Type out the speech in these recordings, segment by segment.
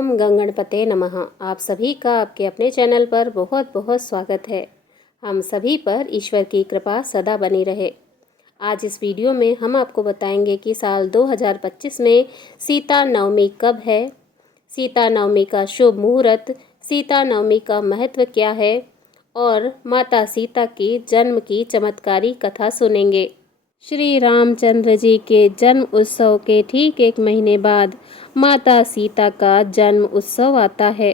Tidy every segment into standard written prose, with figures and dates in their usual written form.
ओम गंगणपते नमः। आप सभी का आपके अपने चैनल पर बहुत बहुत स्वागत है। हम सभी पर ईश्वर की कृपा सदा बनी रहे। आज इस वीडियो में हम आपको बताएंगे कि साल 2025 में सीता नवमी कब है, सीता नवमी का शुभ मुहूर्त, सीता नवमी का महत्व क्या है और माता सीता की जन्म की चमत्कारी कथा सुनेंगे। श्री रामचंद्र जी के जन्म उत्सव के ठीक एक महीने बाद माता सीता का जन्म उत्सव आता है।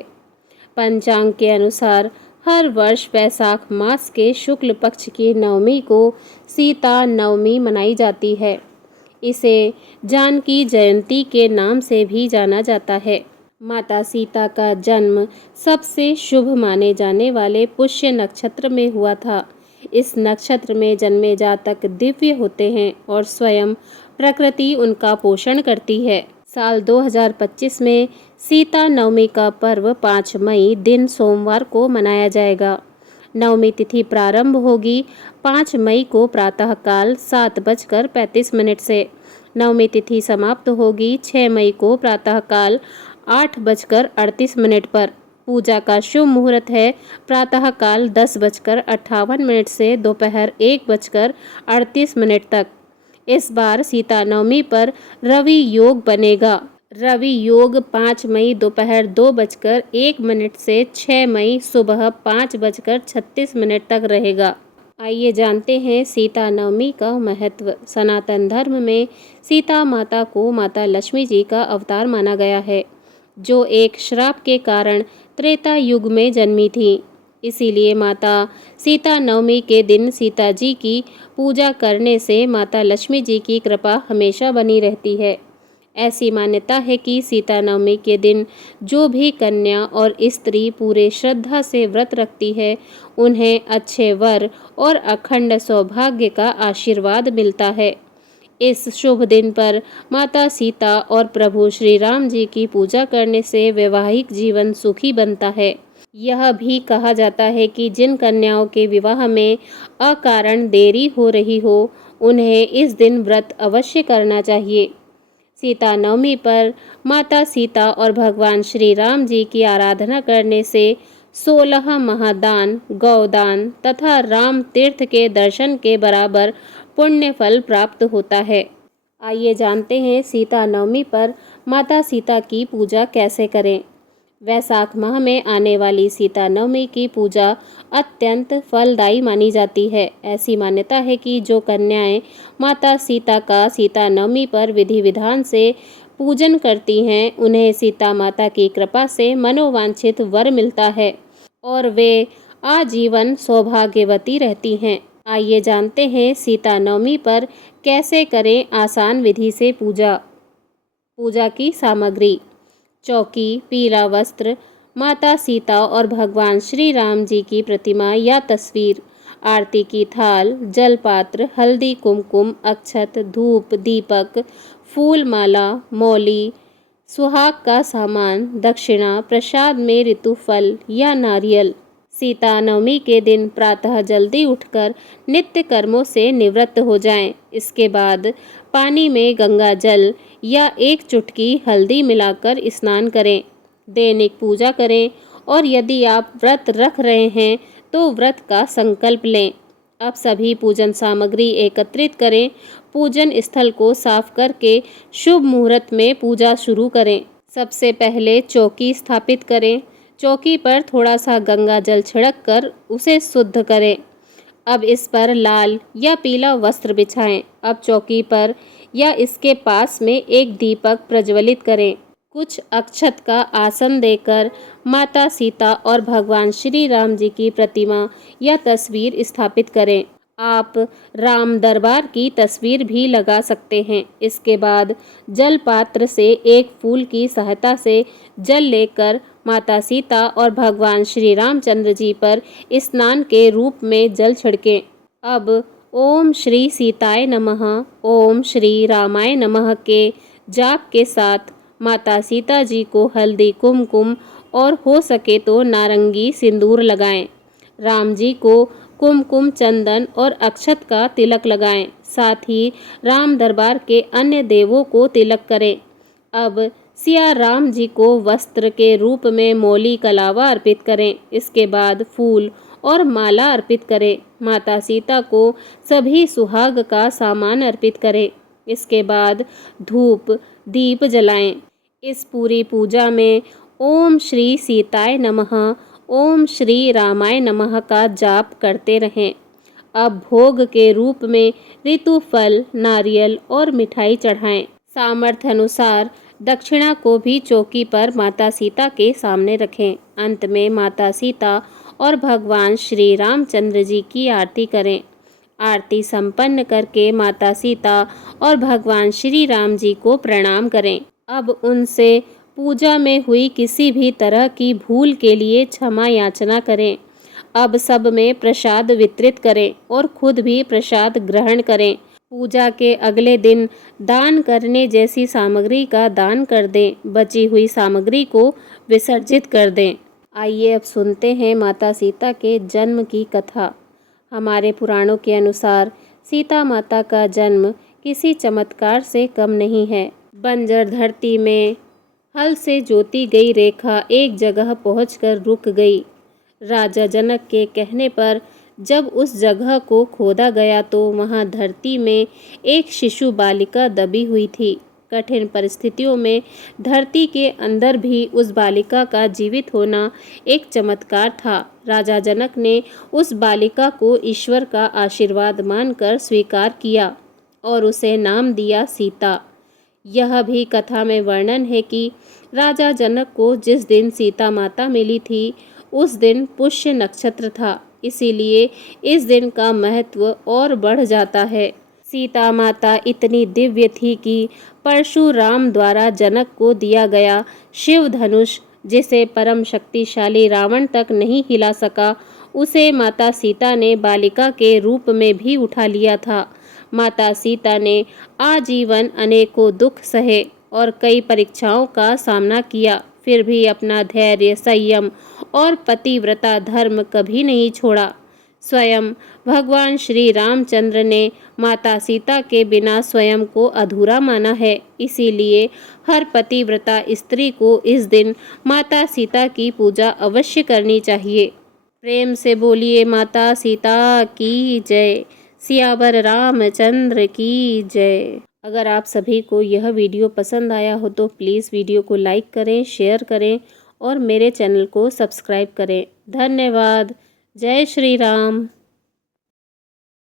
पंचांग के अनुसार हर वर्ष वैशाख मास के शुक्ल पक्ष की नवमी को सीता नवमी मनाई जाती है। इसे जानकी जयंती के नाम से भी जाना जाता है। माता सीता का जन्म सबसे शुभ माने जाने वाले पुष्य नक्षत्र में हुआ था। इस नक्षत्र में जन्मे जातक दिव्य होते हैं और स्वयं प्रकृति उनका पोषण करती है। साल 2025 में सीता नवमी का पर्व 5 मई दिन सोमवार को मनाया जाएगा। नवमी तिथि प्रारंभ होगी 5 मई को प्रातःकाल 7:35 से। नवमी तिथि समाप्त होगी 6 मई को प्रातःकाल 8:38 पर। पूजा का शुभ मुहूर्त है प्रातःकाल 10:58 से दोपहर 1:38 तक। इस बार सीता नवमी पर रवि योग बनेगा। रवि योग 5 मई दोपहर 2:01 से 6 मई सुबह 5:36 तक रहेगा। आइए जानते हैं सीता नवमी का महत्व। सनातन धर्म में सीता माता को माता लक्ष्मी जी का अवतार माना गया है, जो एक श्राप के कारण त्रेता युग में जन्मी थी। इसीलिए माता सीता नवमी के दिन सीता जी की पूजा करने से माता लक्ष्मी जी की कृपा हमेशा बनी रहती है। ऐसी मान्यता है कि सीता नवमी के दिन जो भी कन्या और स्त्री पूरे श्रद्धा से व्रत रखती है, उन्हें अच्छे वर और अखंड सौभाग्य का आशीर्वाद मिलता है। इस शुभ दिन पर माता सीता और प्रभु श्री राम जी की पूजा करने से वैवाहिक जीवन सुखी बनता है। यह भी कहा जाता है कि जिन कन्याओं के विवाह में अकारण देरी हो रही हो, उन्हें इस दिन व्रत अवश्य करना चाहिए। सीता नवमी पर माता सीता और भगवान श्री राम जी की आराधना करने से 16 महादान, गौदान तथा राम तीर्थ के दर्शन के बराबर पुण्य फल प्राप्त होता है। आइए जानते हैं सीता नवमी पर माता सीता की पूजा कैसे करें। वैशाख माह में आने वाली सीता नवमी की पूजा अत्यंत फलदायी मानी जाती है। ऐसी मान्यता है कि जो कन्याएं माता सीता का सीता नवमी पर विधि विधान से पूजन करती हैं, उन्हें सीता माता की कृपा से मनोवांछित वर मिलता है और वे आजीवन सौभाग्यवती रहती हैं। आइए जानते हैं सीता नवमी पर कैसे करें आसान विधि से पूजा। पूजा की सामग्री: चौकी, पीला वस्त्र, माता सीता और भगवान श्री राम जी की प्रतिमा या तस्वीर, आरती की थाल, जलपात्र, हल्दी कुमकुम, अक्षत, धूप, दीपक, फूल माला, मौली, सुहाग का सामान, दक्षिणा, प्रसाद में ऋतुफल या नारियल। सीता नवमी के दिन प्रातः जल्दी उठकर नित्य कर्मों से निवृत्त हो जाएं। इसके बाद पानी में गंगा जल या 1 चुटकी हल्दी मिलाकर स्नान करें। दैनिक पूजा करें और यदि आप व्रत रख रहे हैं तो व्रत का संकल्प लें। अब सभी पूजन सामग्री एकत्रित करें। पूजन स्थल को साफ करके शुभ मुहूर्त में पूजा शुरू करें। सबसे पहले चौकी स्थापित करें। चौकी पर थोड़ा सा गंगा जल छिड़क कर उसे शुद्ध करें। अब इस पर लाल या पीला वस्त्र बिछाएं। अब चौकी पर या इसके पास में एक दीपक प्रज्वलित करें। कुछ अक्षत का आसन देकर माता सीता और भगवान श्री राम जी की प्रतिमा या तस्वीर स्थापित करें। आप राम दरबार की तस्वीर भी लगा सकते हैं। इसके बाद जल पात्र से एक फूल की सहायता से जल लेकर माता सीता और भगवान श्री रामचंद्र जी पर स्नान के रूप में जल छिड़कें। अब ओम श्री सीताय नमः, ओम श्री रामाय नमः के जाप के साथ माता सीता जी को हल्दी कुमकुम और हो सके तो नारंगी सिंदूर लगाएं। राम जी को कुमकुम, चंदन और अक्षत का तिलक लगाएं। साथ ही राम दरबार के अन्य देवों को तिलक करें। अब सिया राम जी को वस्त्र के रूप में मौली कलावा अर्पित करें। इसके बाद फूल और माला अर्पित करें। माता सीता को सभी सुहाग का सामान अर्पित करें। इसके बाद धूप दीप जलाएं। इस पूरी पूजा में ओम श्री सीताय नमः, ओम श्री रामाय नमः का जाप करते रहें। अब भोग के रूप में ऋतु फल, नारियल और मिठाई चढ़ाएं। सामर्थ्य अनुसार दक्षिणा को भी चौकी पर माता सीता के सामने रखें। अंत में माता सीता और भगवान श्री रामचंद्र जी की आरती करें। आरती संपन्न करके माता सीता और भगवान श्री राम जी को प्रणाम करें। अब उनसे पूजा में हुई किसी भी तरह की भूल के लिए क्षमा याचना करें। अब सब में प्रसाद वितरित करें और खुद भी प्रसाद ग्रहण करें। पूजा के अगले दिन दान करने जैसी सामग्री का दान कर दें। बची हुई सामग्री को विसर्जित कर दें। आइए अब सुनते हैं माता सीता के जन्म की कथा। हमारे पुराणों के अनुसार सीता माता का जन्म किसी चमत्कार से कम नहीं है। बंजर धरती में हल से जोती गई रेखा एक जगह पहुंचकर रुक गई। राजा जनक के कहने पर जब उस जगह को खोदा गया तो वहां धरती में एक शिशु बालिका दबी हुई थी। कठिन परिस्थितियों में धरती के अंदर भी उस बालिका का जीवित होना एक चमत्कार था। राजा जनक ने उस बालिका को ईश्वर का आशीर्वाद मानकर स्वीकार किया और उसे नाम दिया सीता। यह भी कथा में वर्णन है कि राजा जनक को जिस दिन सीता माता मिली थी उस दिन पुष्य नक्षत्र था, इसीलिए इस दिन का महत्व और बढ़ जाता है। सीता माता इतनी दिव्य थी कि परशुराम द्वारा जनक को दिया गया शिव धनुष, जिसे परम शक्तिशाली रावण तक नहीं हिला सका, उसे माता सीता ने बालिका के रूप में भी उठा लिया था। माता सीता ने आजीवन अनेकों दुख सहे और कई परीक्षाओं का सामना किया, फिर भी अपना धैर्य, संयम और पतिव्रता धर्म कभी नहीं छोड़ा। स्वयं भगवान श्री रामचंद्र ने माता सीता के बिना स्वयं को अधूरा माना है, इसीलिए हर पतिव्रता स्त्री को इस दिन माता सीता की पूजा अवश्य करनी चाहिए। प्रेम से बोलिए माता सीता की जय, सियावर रामचंद्र की जय। अगर आप सभी को यह वीडियो पसंद आया हो तो प्लीज़ वीडियो को लाइक करें, शेयर करें और मेरे चैनल को सब्सक्राइब करें। धन्यवाद। जय श्री राम।